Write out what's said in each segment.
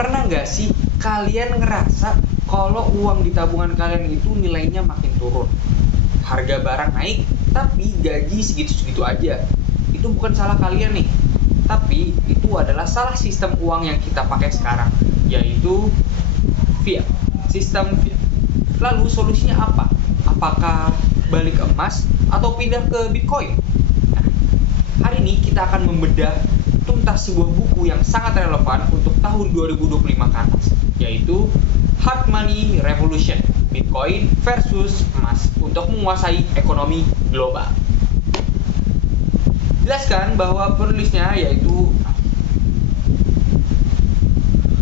Pernah nggak sih kalian ngerasa kalau uang di tabungan kalian itu nilainya makin turun? Harga barang naik, tapi gaji segitu-segitu aja. Itu bukan salah kalian nih, tapi itu adalah salah sistem uang yang kita pakai sekarang, yaitu fiat, sistem fiat. Lalu solusinya apa? Apakah balik ke emas atau pindah ke Bitcoin? Nah, hari ini kita akan membedah tuntas sebuah buku yang sangat relevan untuk tahun 2025 ke atas, yaitu Hard Money Revolution, Bitcoin versus emas untuk menguasai ekonomi global. Jelaskan bahwa penulisnya yaitu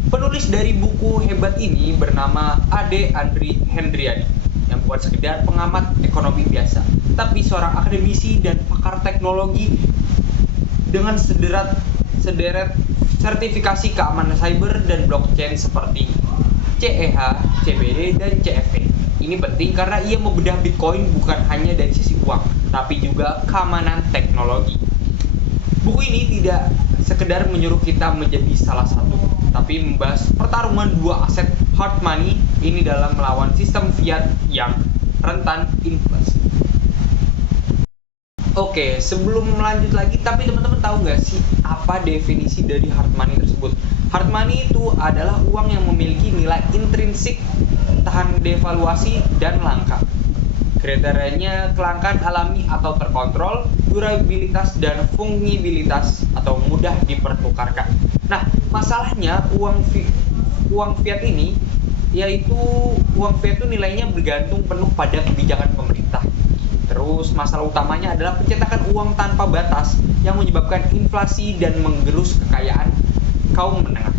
penulis dari buku hebat ini bernama Ade Andri Hendriani, yang bukan sekedar pengamat ekonomi biasa, tapi seorang akademisi dan pakar teknologi dengan sederet sertifikasi keamanan cyber dan blockchain seperti CEH, CBD, dan CFP. Ini penting karena ia membedah Bitcoin bukan hanya dari sisi uang, tapi juga keamanan teknologi. Buku ini tidak sekedar menyuruh kita menjadi salah satu, tapi membahas pertarungan dua aset hard money ini dalam melawan sistem fiat yang rentan inflasi. Oke, sebelum melanjut lagi, tapi teman-teman tahu nggak sih apa definisi dari hard money tersebut? Hard money itu adalah uang yang memiliki nilai intrinsik, tahan devaluasi, dan langka. Kriterianya kelangkaan alami atau terkontrol, durabilitas, dan fungibilitas atau mudah dipertukarkan. Nah, masalahnya uang fiat ini, yaitu uang fiat itu nilainya bergantung penuh pada kebijakan pemerintah. Terus masalah utamanya adalah pencetakan uang tanpa batas yang menyebabkan inflasi dan menggerus kekayaan kaum menengah.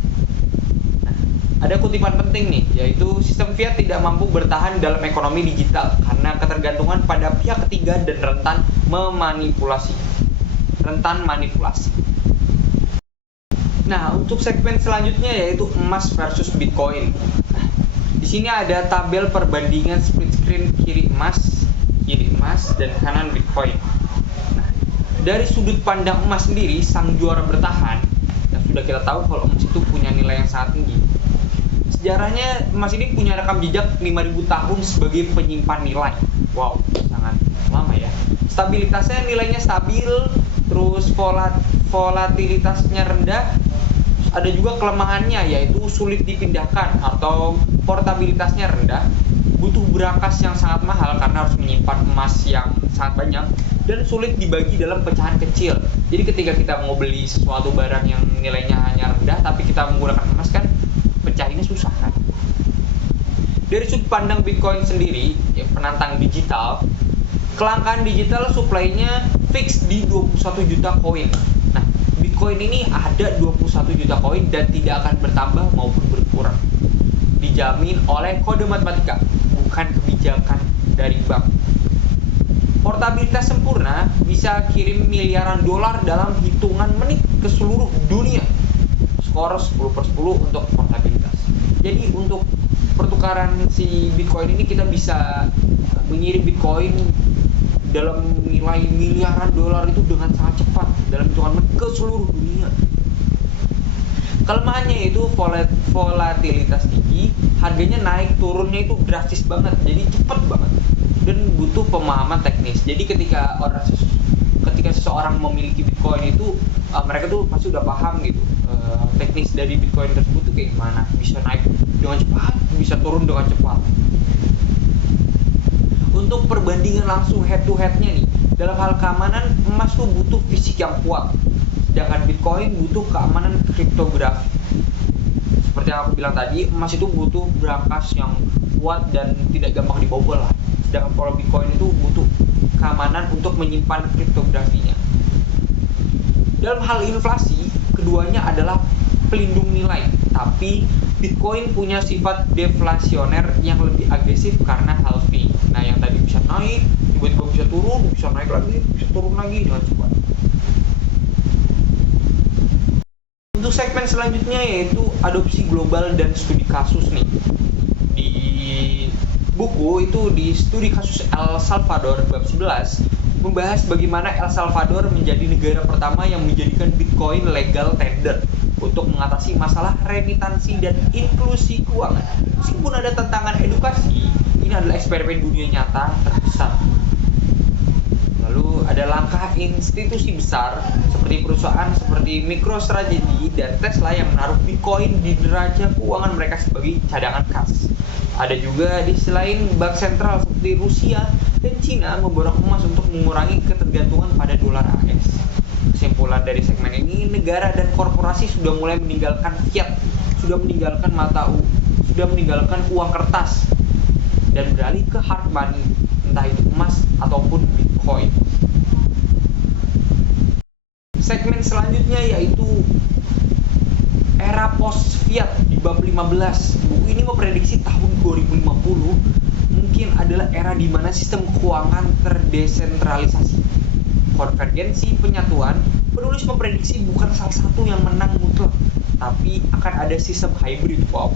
Nah, ada kutipan penting nih, yaitu sistem fiat tidak mampu bertahan dalam ekonomi digital karena ketergantungan pada pihak ketiga dan rentan manipulasi. Nah, untuk segmen selanjutnya yaitu emas versus Bitcoin. Nah, di sini ada tabel perbandingan split screen kiri emas dan kanan Bitcoin. Nah, dari sudut pandang emas sendiri, sang juara bertahan, yang sudah kita tahu kalau emas itu punya nilai yang sangat tinggi. Sejarahnya emas ini punya rekam jejak 5.000 tahun sebagai penyimpan nilai. Wow, sangat lama ya. Stabilitasnya nilainya stabil, terus volatilitasnya rendah. Ada juga kelemahannya yaitu sulit dipindahkan atau portabilitasnya rendah. Butuh berangkas yang sangat mahal karena harus menyimpan emas yang sangat banyak dan sulit dibagi dalam pecahan kecil. Jadi ketika kita mau beli sesuatu barang yang nilainya hanya rendah tapi kita menggunakan emas kan pecahinnya susah kan. Dari sudut pandang Bitcoin sendiri, ya, penantang digital, kelangkaan digital supply-nya fix di 21 juta koin. Nah, Bitcoin ini ada 21 juta koin dan tidak akan bertambah maupun berkurang. Dijamin oleh kode matematika, bukan kebijakan dari bank. Portabilitas sempurna, bisa kirim miliaran dolar dalam hitungan menit ke seluruh dunia. Skor 10/10 untuk portabilitas. Jadi untuk pertukaran si Bitcoin ini kita bisa mengirim Bitcoin dalam nilai miliaran dolar itu dengan sangat cepat dalam hitungan menit ke seluruh dunia. Kelemahannya itu volatilitas tinggi, harganya naik turunnya itu drastis banget, jadi cepet banget dan butuh pemahaman teknis. Jadi ketika seseorang memiliki Bitcoin itu mereka tuh pasti udah paham gitu teknis dari Bitcoin tersebut tuh kayak gimana, bisa naik dengan cepat, bisa turun dengan cepat. Untuk perbandingan langsung head to headnya nih, dalam hal keamanan emas tuh butuh fisik yang kuat, sedangkan Bitcoin butuh keamanan kriptografi. Seperti yang aku bilang tadi, emas itu butuh berangkas yang kuat dan tidak gampang dibobol lah. Sedangkan kalau Bitcoin itu butuh keamanan untuk menyimpan kriptografinya. Dalam hal inflasi, keduanya adalah pelindung nilai, tapi Bitcoin punya sifat deflasioner yang lebih agresif karena halving. Nah, yang tadi bisa naik, tiba-tiba bisa turun, bisa naik lagi, bisa turun lagi dengan cepat. Untuk segmen selanjutnya yaitu adopsi global dan studi kasus nih. Di buku itu di studi kasus El Salvador bab 11 membahas bagaimana El Salvador menjadi negara pertama yang menjadikan Bitcoin legal tender. untuk mengatasi masalah remitansi dan inklusi keuangan. Meskipun ada tantangan edukasi, ini adalah eksperimen dunia nyata terbesar. Lalu ada langkah institusi besar seperti perusahaan seperti MicroStrategy dan Tesla yang menaruh Bitcoin di neraca keuangan mereka sebagai cadangan kas. Ada juga di selain bank sentral seperti Rusia dan Cina memborong emas untuk mengurangi ketergantungan pada dolar AS. Kesimpulan dari segmen ini, negara dan korporasi sudah mulai meninggalkan fiat, sudah meninggalkan uang kertas dan beralih ke hard money, entah itu emas ataupun Bitcoin. Segmen selanjutnya yaitu era post fiat di bab 15. Buku ini memprediksi tahun 2050 mungkin adalah era di mana sistem keuangan terdesentralisasi. Konvergensi penyatuan, penulis memprediksi bukan salah satu yang menang mutlak, tapi akan ada sistem hybrid. Wow.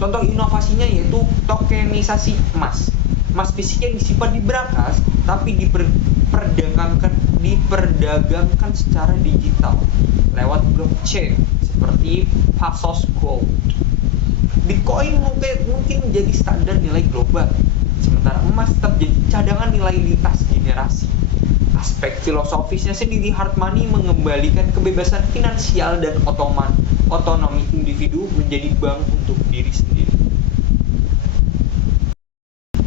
Contoh inovasinya yaitu tokenisasi emas. Emas fisik yang disimpan di brankas tapi diperdagangkan secara digital lewat blockchain seperti Paxos Gold. Bitcoin mungkin menjadi standar nilai global, sementara emas tetap jadi cadangan nilai lintas generasi. Aspek filosofisnya sendiri, hard money mengembalikan kebebasan finansial dan otonomi individu menjadi bank untuk diri sendiri.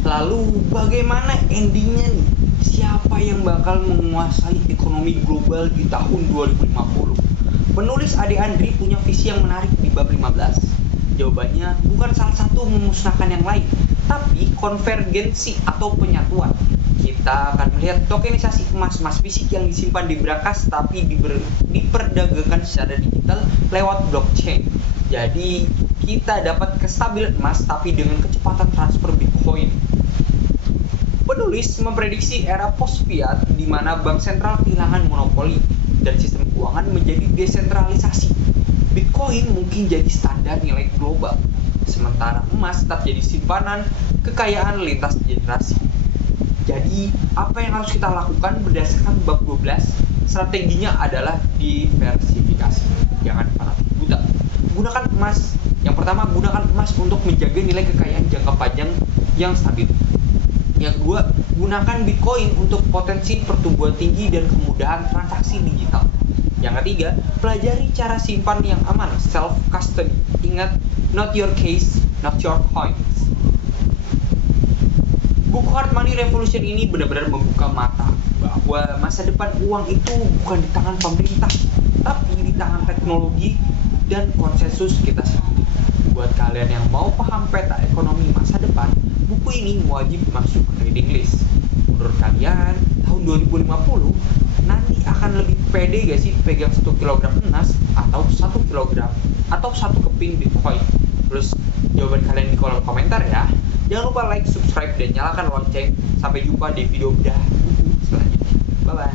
Lalu bagaimana endingnya nih? Siapa yang bakal menguasai ekonomi global di tahun 2050? Penulis Ade Andri punya visi yang menarik di bab 15. Jawabannya bukan salah satu memusnahkan yang lain, tapi konvergensi atau penyatuan. Kita akan melihat tokenisasi emas fisik yang disimpan di brankas tapi diperdagangkan secara digital lewat blockchain. Jadi kita dapat kestabilan emas tapi dengan kecepatan transfer Bitcoin. Penulis memprediksi era post fiat di mana bank sentral kehilangan monopoli dan sistem keuangan menjadi desentralisasi. Bitcoin mungkin jadi standar nilai global, sementara emas tetap jadi simpanan kekayaan lintas generasi. Jadi, apa yang harus kita lakukan berdasarkan bab 12? Strateginya adalah diversifikasi. Jangan fanatik buta. Gunakan emas. Yang pertama, gunakan emas untuk menjaga nilai kekayaan jangka panjang yang stabil. Yang kedua, gunakan Bitcoin untuk potensi pertumbuhan tinggi dan kemudahan transaksi digital. Yang ketiga, pelajari cara simpan yang aman, self-custody. Ingat, not your case, not your coins. Buku Hard Money Revolution ini benar-benar membuka mata bahwa masa depan uang itu bukan di tangan pemerintah, tapi di tangan teknologi dan konsensus kita sendiri. Buat kalian yang mau paham peta ekonomi masa depan, buku ini wajib masuk ke reading list. Menurut kalian, tahun 2050 nanti akan lebih pede gak sih pegang 1 kg emas atau 1 kg atau 1 keping Bitcoin? Terus jawaban kalian di kolom komentar ya. Jangan lupa like, subscribe, dan nyalakan lonceng. Sampai jumpa di video bedah buku selanjutnya. Bye-bye.